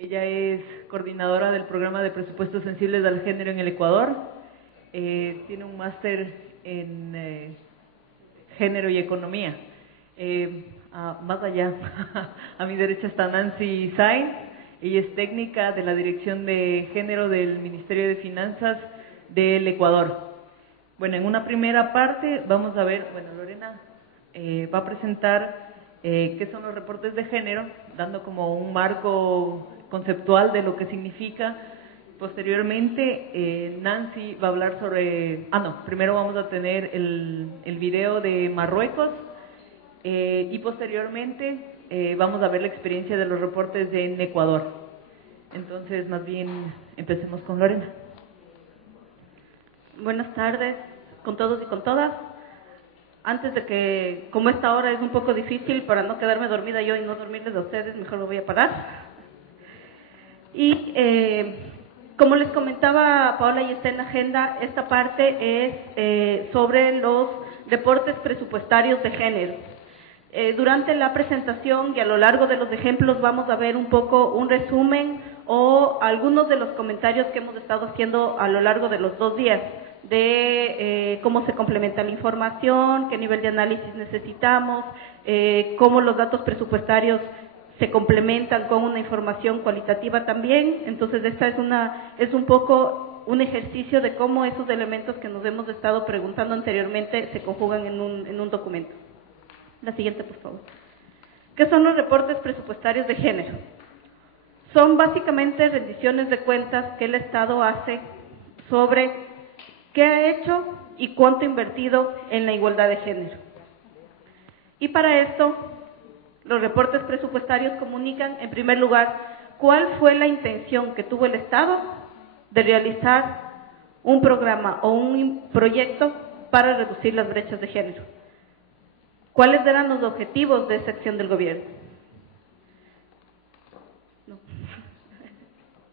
Ella es coordinadora del programa de presupuestos sensibles al género en el Ecuador. Tiene un máster en género y economía. Más allá, a mi derecha está Nancy Sainz. Ella es técnica de la Dirección de Género del Ministerio de Finanzas del Ecuador. Bueno, en una primera parte vamos a ver, Lorena va a presentar qué son los reportes de género, dando como un marco conceptual de lo que significa. Posteriormente, Nancy va a hablar sobre... primero vamos a tener el video de Marruecos y posteriormente vamos a ver la experiencia de los reportes en Ecuador. Entonces, más bien, empecemos con Lorena. Buenas tardes con todos y con todas. Antes de que, como esta hora es un poco difícil, para no quedarme dormida yo y no dormirles a ustedes, mejor me voy a parar. Y como les comentaba Paola y está en la agenda, esta parte es sobre los reportes presupuestarios de género. Durante la presentación y a lo largo de los ejemplos vamos a ver un poco un resumen o algunos de los comentarios que hemos estado haciendo a lo largo de los 2 días de cómo se complementa la información, qué nivel de análisis necesitamos, cómo los datos presupuestarios se complementan con una información cualitativa también. Entonces esta es un poco un ejercicio de cómo esos elementos que nos hemos estado preguntando anteriormente se conjugan en un documento. La siguiente, por favor. ¿Qué son los reportes presupuestarios de género? Son básicamente rendiciones de cuentas que el Estado hace sobre qué ha hecho y cuánto ha invertido en la igualdad de género. Y para esto, los reportes presupuestarios comunican, en primer lugar, cuál fue la intención que tuvo el Estado de realizar un programa o un proyecto para reducir las brechas de género. ¿Cuáles eran los objetivos de esa acción del gobierno?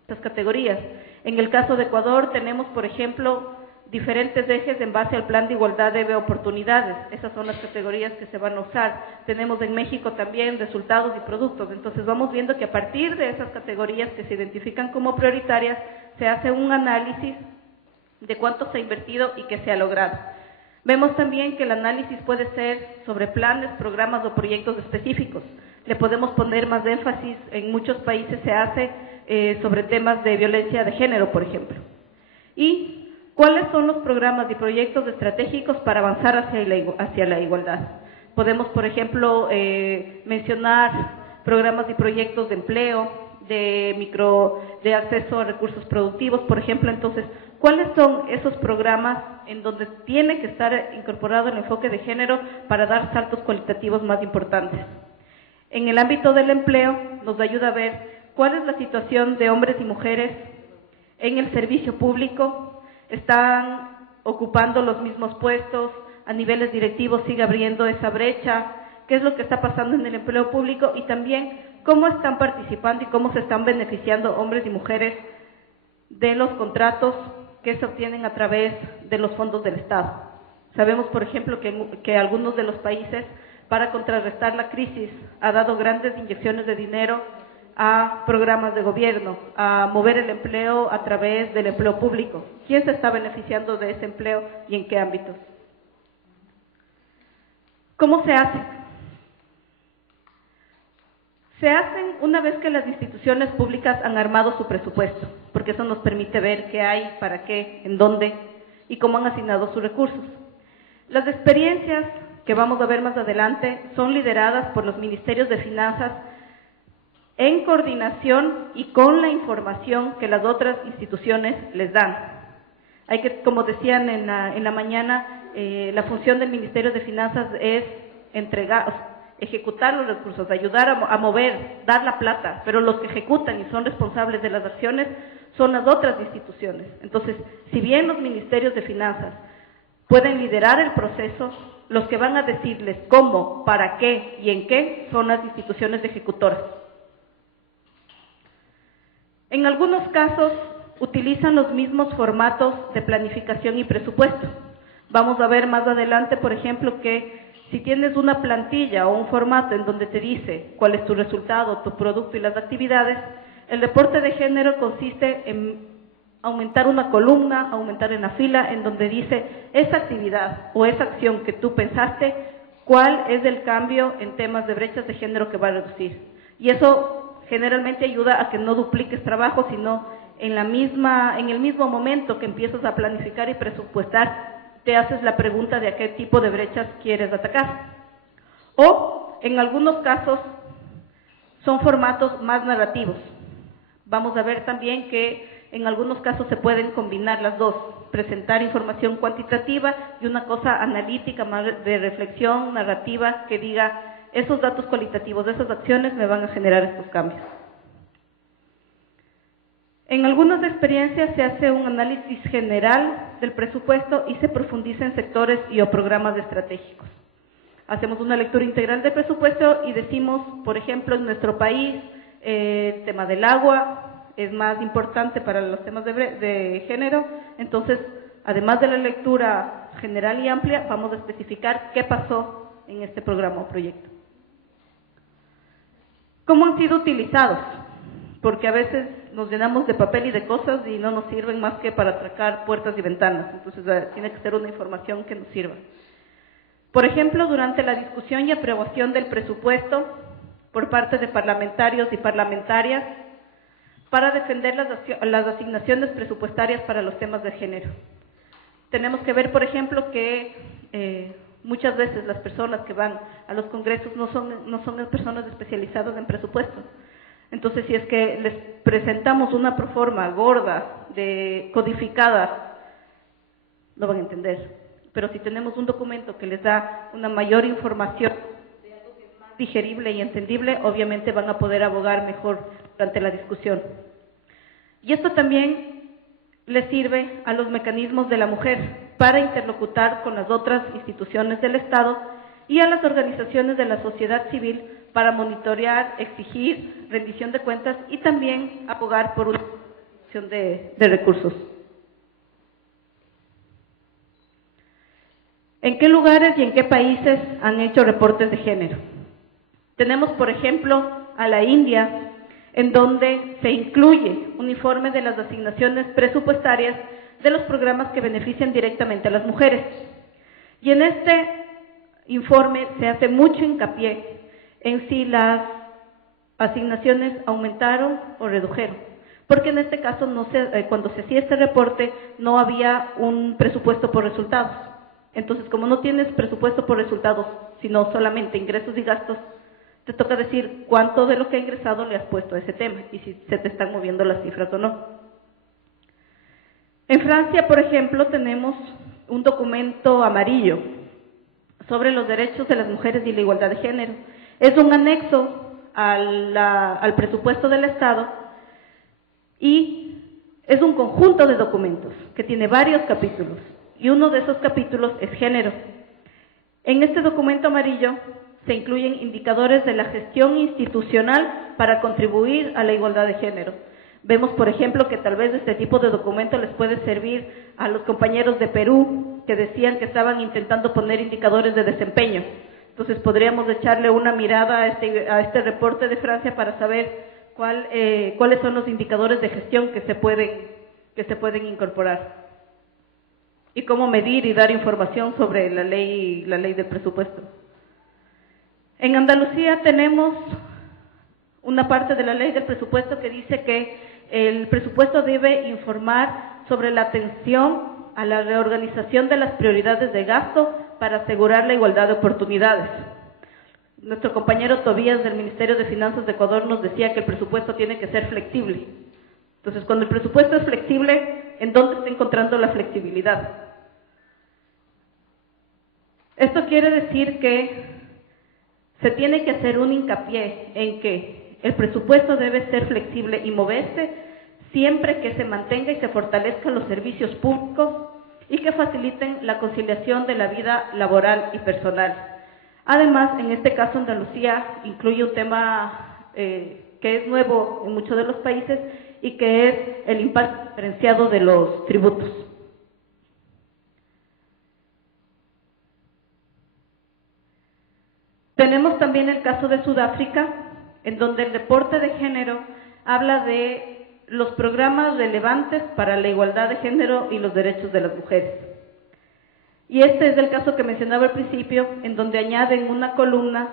Estas categorías. En el caso de Ecuador tenemos, por ejemplo, diferentes ejes en base al Plan de Igualdad de Oportunidades. Esas son las categorías que se van a usar. Tenemos en México también resultados y productos. Entonces vamos viendo que a partir de esas categorías que se identifican como prioritarias, se hace un análisis de cuánto se ha invertido y qué se ha logrado. Vemos también que el análisis puede ser sobre planes, programas o proyectos específicos. Le podemos poner más énfasis, en muchos países se hace sobre temas de violencia de género, por ejemplo. Y ¿cuáles son los programas y proyectos estratégicos para avanzar hacia la igualdad? Podemos, por ejemplo, mencionar programas y proyectos de empleo, de acceso a recursos productivos, por ejemplo. Entonces, ¿cuáles son esos programas en donde tiene que estar incorporado el enfoque de género para dar saltos cualitativos más importantes? En el ámbito del empleo, nos ayuda a ver cuál es la situación de hombres y mujeres en el servicio público. ¿Están ocupando los mismos puestos? ¿A niveles directivos sigue abriendo esa brecha? ¿Qué es lo que está pasando en el empleo público? Y también, ¿cómo están participando y cómo se están beneficiando hombres y mujeres de los contratos que se obtienen a través de los fondos del Estado? Sabemos, por ejemplo, que algunos de los países, para contrarrestar la crisis, ha dado grandes inyecciones de dinero a programas de gobierno, a mover el empleo a través del empleo público. ¿Quién se está beneficiando de ese empleo y en qué ámbitos? ¿Cómo se hace? Se hacen una vez que las instituciones públicas han armado su presupuesto, porque eso nos permite ver qué hay, para qué, en dónde y cómo han asignado sus recursos. Las experiencias que vamos a ver más adelante son lideradas por los ministerios de finanzas en coordinación y con la información que las otras instituciones les dan. Hay que, como decían en la mañana, la función del Ministerio de Finanzas es ejecutar los recursos, ayudar a mover, dar la plata, pero los que ejecutan y son responsables de las acciones son las otras instituciones. Entonces, si bien los ministerios de finanzas pueden liderar el proceso, los que van a decirles cómo, para qué y en qué son las instituciones ejecutoras. En algunos casos utilizan los mismos formatos de planificación y presupuesto. Vamos a ver más adelante, por ejemplo, que si tienes una plantilla o un formato en donde te dice cuál es tu resultado, tu producto y las actividades, El reporte de género consiste en aumentar una columna, aumentar en la fila, en donde dice esa actividad o esa acción que tú pensaste, cuál es el cambio en temas de brechas de género que va a reducir. Y eso generalmente ayuda a que no dupliques trabajo, sino en el mismo momento que empiezas a planificar y presupuestar, te haces la pregunta de a qué tipo de brechas quieres atacar. O, en algunos casos, son formatos más narrativos. Vamos a ver también que en algunos casos se pueden combinar las dos, presentar información cuantitativa y una cosa analítica, más de reflexión narrativa, que diga, esos datos cualitativos de esas acciones me van a generar estos cambios. En algunas experiencias se hace un análisis general del presupuesto y se profundiza en sectores y o programas estratégicos. Hacemos una lectura integral del presupuesto y decimos, por ejemplo, en nuestro país, el tema del agua es más importante para los temas de género, entonces, además de la lectura general y amplia, vamos a especificar qué pasó en este programa o proyecto. ¿Cómo han sido utilizados? Porque a veces nos llenamos de papel y de cosas y no nos sirven más que para atracar puertas y ventanas, entonces tiene que ser una información que nos sirva. Por ejemplo, durante la discusión y aprobación del presupuesto por parte de parlamentarios y parlamentarias para defender las asignaciones presupuestarias para los temas de género. Tenemos que ver, por ejemplo, que muchas veces las personas que van a los congresos no son personas especializadas en presupuesto. Entonces, si es que les presentamos una proforma gorda, codificada, no van a entender. Pero si tenemos un documento que les da una mayor información, de algo que es más digerible y entendible, obviamente van a poder abogar mejor durante la discusión. Y esto también les sirve a los mecanismos de la mujer para interlocutar con las otras instituciones del Estado y a las organizaciones de la sociedad civil para monitorear, exigir rendición de cuentas y también abogar por una reducción de recursos. ¿En qué lugares y en qué países han hecho reportes de género? Tenemos, por ejemplo, a la India, en donde se incluye un informe de las asignaciones presupuestarias de los programas que benefician directamente a las mujeres. Y en este informe se hace mucho hincapié en si las asignaciones aumentaron o redujeron, porque en este caso cuando se hacía este reporte no había un presupuesto por resultados. Entonces, como no tienes presupuesto por resultados, sino solamente ingresos y gastos, te toca decir cuánto de lo que ha ingresado le has puesto a ese tema y si se te están moviendo las cifras o no. En Francia, por ejemplo, tenemos un documento amarillo sobre los derechos de las mujeres y la igualdad de género. Es un anexo al presupuesto del Estado y es un conjunto de documentos que tiene varios capítulos. Y uno de esos capítulos es género. En este documento amarillo se incluyen indicadores de la gestión institucional para contribuir a la igualdad de género. Vemos, por ejemplo, que tal vez este tipo de documento les puede servir a los compañeros de Perú que decían que estaban intentando poner indicadores de desempeño. Entonces podríamos echarle una mirada a este reporte de Francia para saber cuáles son los indicadores de gestión que se pueden incorporar. Y cómo medir y dar información sobre la ley del presupuesto. En Andalucía tenemos una parte de la ley del presupuesto que dice que el presupuesto debe informar sobre la atención a la reorganización de las prioridades de gasto para asegurar la igualdad de oportunidades. Nuestro compañero Tobías del Ministerio de Finanzas de Ecuador nos decía que el presupuesto tiene que ser flexible. Entonces, cuando el presupuesto es flexible, ¿en dónde está encontrando la flexibilidad? Esto quiere decir que se tiene que hacer un hincapié en que el presupuesto debe ser flexible y moverse siempre que se mantenga y se fortalezcan los servicios públicos y que faciliten la conciliación de la vida laboral y personal. Además, en este caso Andalucía incluye un tema que es nuevo en muchos de los países y que es el impacto diferenciado de los tributos. Tenemos también el caso de Sudáfrica, en donde el reporte de género habla de los programas relevantes para la igualdad de género y los derechos de las mujeres. Y este es el caso que mencionaba al principio, en donde añaden una columna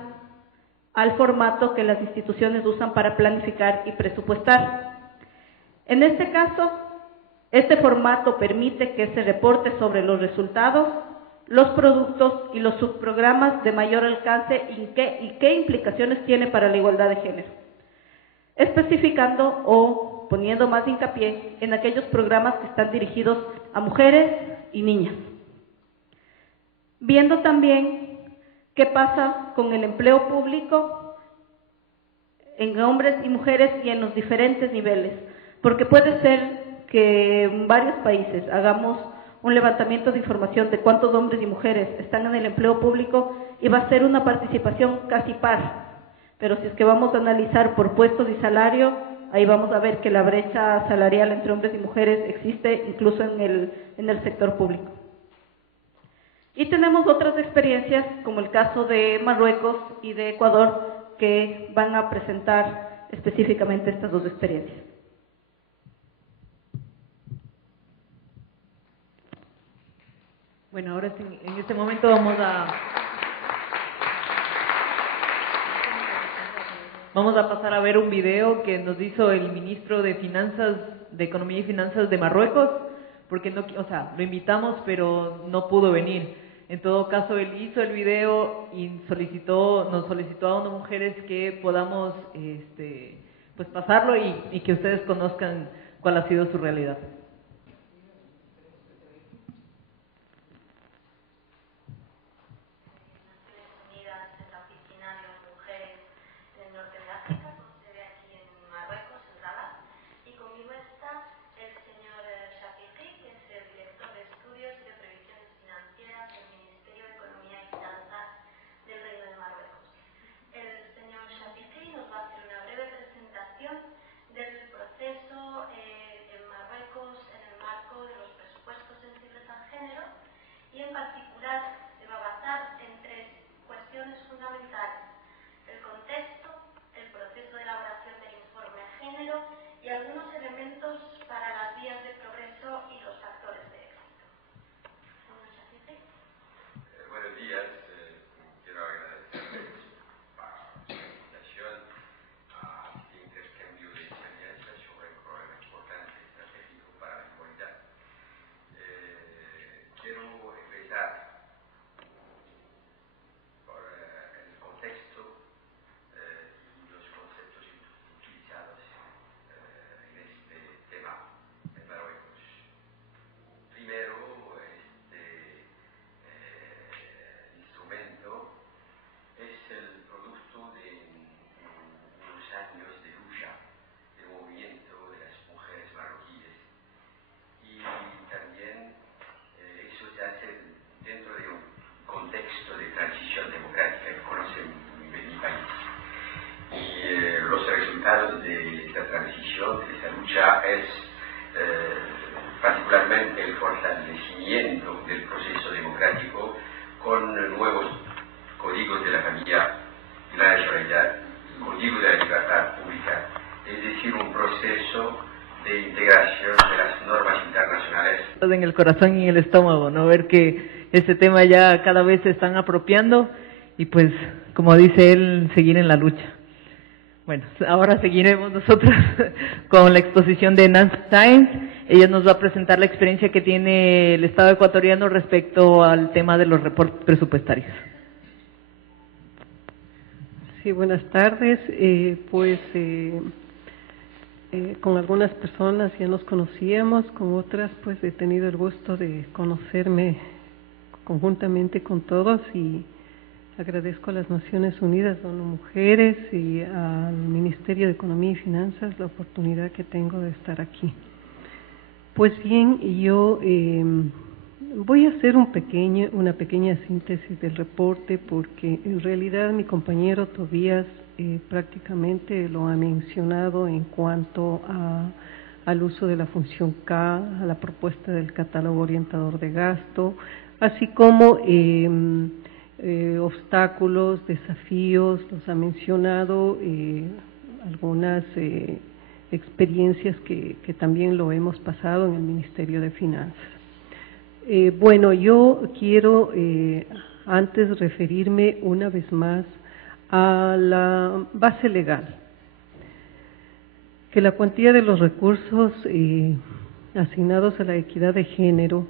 al formato que las instituciones usan para planificar y presupuestar. En este caso, este formato permite que se reporte sobre los resultados, los productos y los subprogramas de mayor alcance y qué implicaciones tiene para la igualdad de género, especificando o poniendo más hincapié en aquellos programas que están dirigidos a mujeres y niñas. Viendo también qué pasa con el empleo público en hombres y mujeres y en los diferentes niveles, porque puede ser que en varios países hagamos un levantamiento de información de cuántos hombres y mujeres están en el empleo público y va a ser una participación casi par, pero si es que vamos a analizar por puestos y salario, ahí vamos a ver que la brecha salarial entre hombres y mujeres existe incluso en el sector público. Y tenemos otras experiencias, como el caso de Marruecos y de Ecuador, que van a presentar específicamente estas dos experiencias. Bueno, ahora sí, en este momento vamos a pasar a ver un video que nos hizo el ministro de Finanzas, de Economía y Finanzas de Marruecos, porque no, o sea, lo invitamos, pero no pudo venir. En todo caso, él hizo el video y nos solicitó a unas mujeres que podamos pues pasarlo y que ustedes conozcan cuál ha sido su realidad. De esta transición, de esta lucha, es particularmente el fortalecimiento del proceso democrático con nuevos códigos de la familia y la nacionalidad, código de la libertad pública, es decir, un proceso de integración de las normas internacionales. En el corazón y en el estómago, ¿no? Ver que ese tema ya cada vez se están apropiando y pues, como dice él, seguir en la lucha. Bueno, ahora seguiremos nosotros con la exposición de Nancy Sainz. Ella nos va a presentar la experiencia que tiene el Estado ecuatoriano respecto al tema de los reportes presupuestarios. Sí, buenas tardes. Con algunas personas ya nos conocíamos, con otras pues he tenido el gusto de conocerme conjuntamente con todos y agradezco a las Naciones Unidas, ONU Mujeres y al Ministerio de Economía y Finanzas la oportunidad que tengo de estar aquí. Pues bien, yo voy a hacer una pequeña síntesis del reporte porque en realidad mi compañero Tobías prácticamente lo ha mencionado en cuanto al uso de la función K, a la propuesta del catálogo orientador de gasto, así como obstáculos, desafíos, los ha mencionado, algunas experiencias que también lo hemos pasado en el Ministerio de Finanzas. Bueno, yo quiero antes referirme una vez más a la base legal, que la cuantía de los recursos asignados a la equidad de género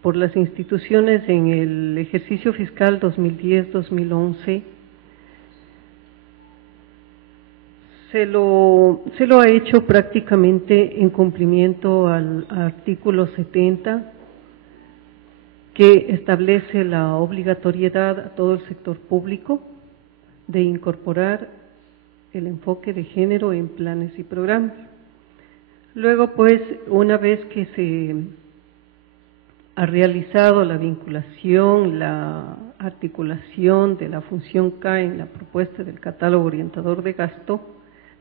por las instituciones en el ejercicio fiscal 2010-2011 se lo ha hecho prácticamente en cumplimiento al artículo 70, que establece la obligatoriedad a todo el sector público de incorporar el enfoque de género en planes y programas. Luego, pues, una vez que se ha realizado la vinculación, la articulación de la función K en la propuesta del catálogo orientador de gasto,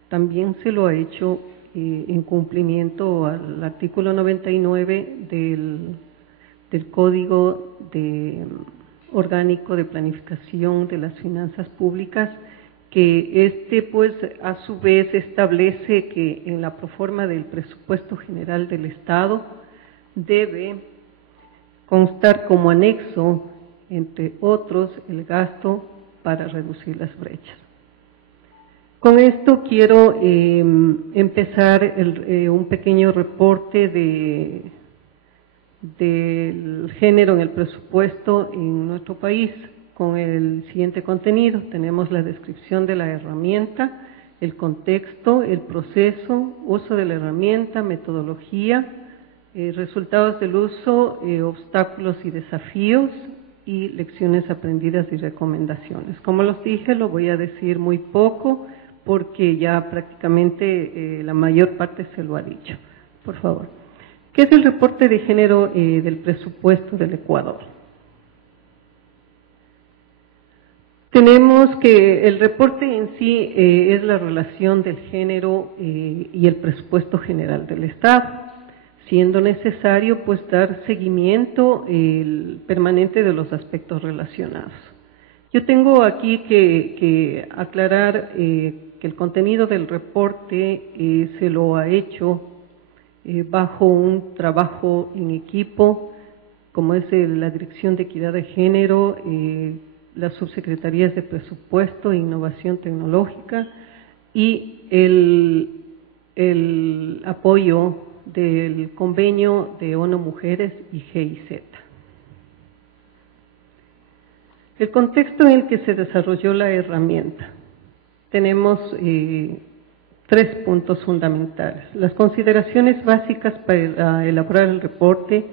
también se lo ha hecho en cumplimiento al artículo 99 del Código Orgánico de Planificación de las Finanzas Públicas, que pues a su vez establece que en la proforma del presupuesto general del Estado debe constar como anexo, entre otros, el gasto para reducir las brechas. Con esto quiero empezar un pequeño reporte del género en el presupuesto en nuestro país, con el siguiente contenido. Tenemos la descripción de la herramienta, el contexto, el proceso, uso de la herramienta, metodología, resultados del uso, obstáculos y desafíos, y lecciones aprendidas y recomendaciones. Como los dije, lo voy a decir muy poco porque ya prácticamente la mayor parte se lo ha dicho. Por favor. ¿Qué es el reporte de género del presupuesto del Ecuador? Tenemos que el reporte en sí es la relación del género y el presupuesto general del Estado, siendo necesario pues dar seguimiento permanente de los aspectos relacionados. Yo tengo aquí que aclarar que el contenido del reporte se lo ha hecho bajo un trabajo en equipo, como es la Dirección de Equidad de Género, las subsecretarías de Presupuesto e Innovación Tecnológica y el apoyo del convenio de ONU Mujeres y GIZ. El contexto en el que se desarrolló la herramienta. Tenemos 3 puntos fundamentales. Las consideraciones básicas para elaborar el reporte,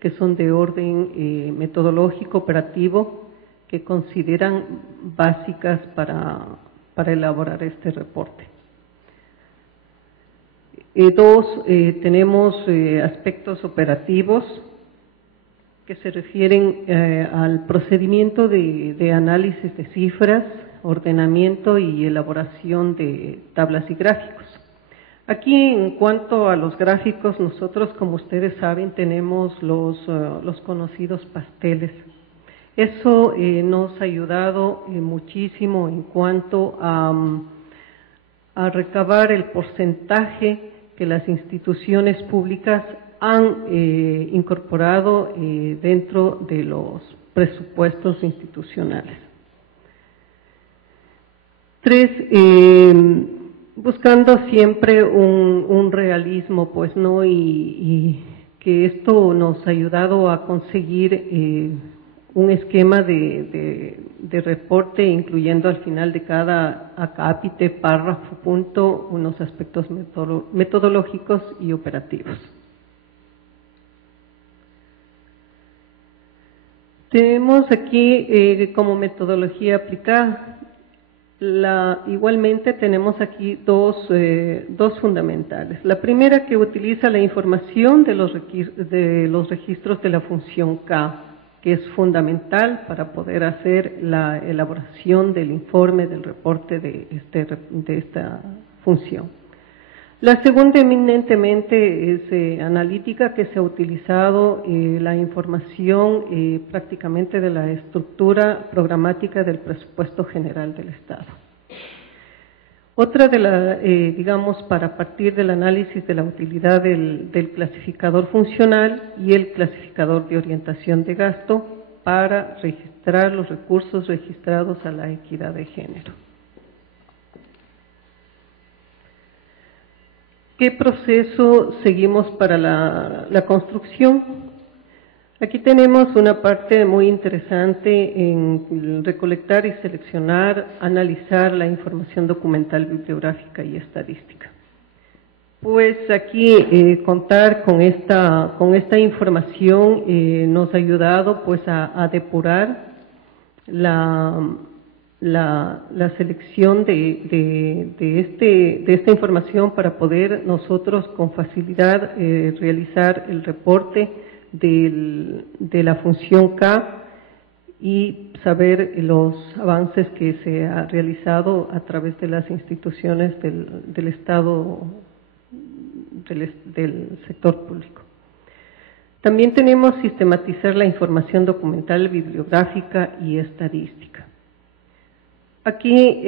que son de orden metodológico operativo, que consideran básicas para elaborar este reporte. 2, tenemos aspectos operativos que se refieren al procedimiento de análisis de cifras, ordenamiento y elaboración de tablas y gráficos. Aquí, en cuanto a los gráficos, nosotros, como ustedes saben, tenemos los conocidos pasteles. Eso nos ha ayudado muchísimo en cuanto a recabar el porcentaje que las instituciones públicas han incorporado dentro de los presupuestos institucionales. 3, buscando siempre un realismo, pues, ¿no? Y que esto nos ha ayudado a conseguir un esquema de reporte, incluyendo al final de cada acápite, párrafo, punto, unos aspectos metodológicos y operativos. Tenemos aquí como metodología aplicada. Igualmente tenemos aquí dos fundamentales. La primera, que utiliza la información de los registros de la función K, que es fundamental para poder hacer la elaboración del informe, del reporte de esta función. La segunda, eminentemente, es analítica, que se ha utilizado la información prácticamente de la estructura programática del presupuesto general del Estado. Otra de digamos, para partir del análisis de la utilidad del clasificador funcional y el clasificador de orientación de gasto para registrar los recursos registrados a la equidad de género. ¿Qué proceso seguimos para la construcción? Aquí tenemos una parte muy interesante en recolectar y seleccionar, analizar la información documental, bibliográfica y estadística. Pues aquí contar con esta información nos ha ayudado pues a depurar la selección de esta información para poder nosotros con facilidad realizar el reporte de la función K y saber los avances que se ha realizado a través de las instituciones del Estado, del sector público. También tenemos sistematizar la información documental, bibliográfica y estadística. Aquí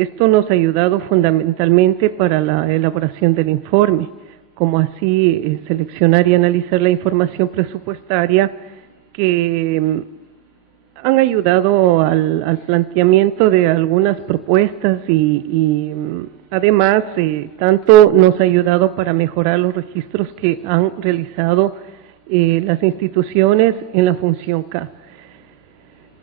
esto nos ha ayudado fundamentalmente para la elaboración del informe, como así seleccionar y analizar la información presupuestaria que han ayudado al planteamiento de algunas propuestas y además tanto nos ha ayudado para mejorar los registros que han realizado las instituciones en la función K.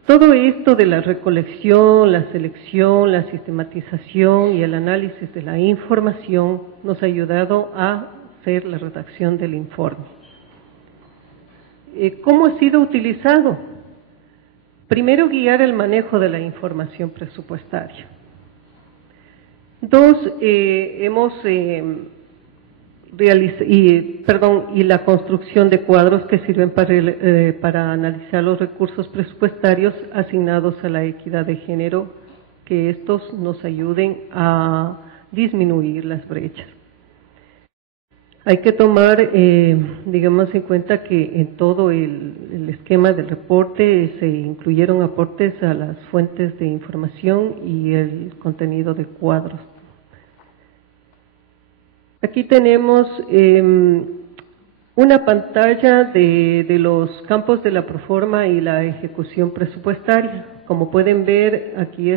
Todo esto de la recolección, la selección, la sistematización y el análisis de la información nos ha ayudado a hacer la redacción del informe. ¿Cómo ha sido utilizado? Primero, guiar el manejo de la información presupuestaria. Dos, y la construcción de cuadros que sirven para analizar los recursos presupuestarios asignados a la equidad de género, que estos nos ayuden a disminuir las brechas. Hay que tomar, digamos, en cuenta que en todo el esquema del reporte se incluyeron aportes a las fuentes de información y el contenido de cuadros. Aquí tenemos una pantalla de los campos de la proforma y la ejecución presupuestaria. Como pueden ver, aquí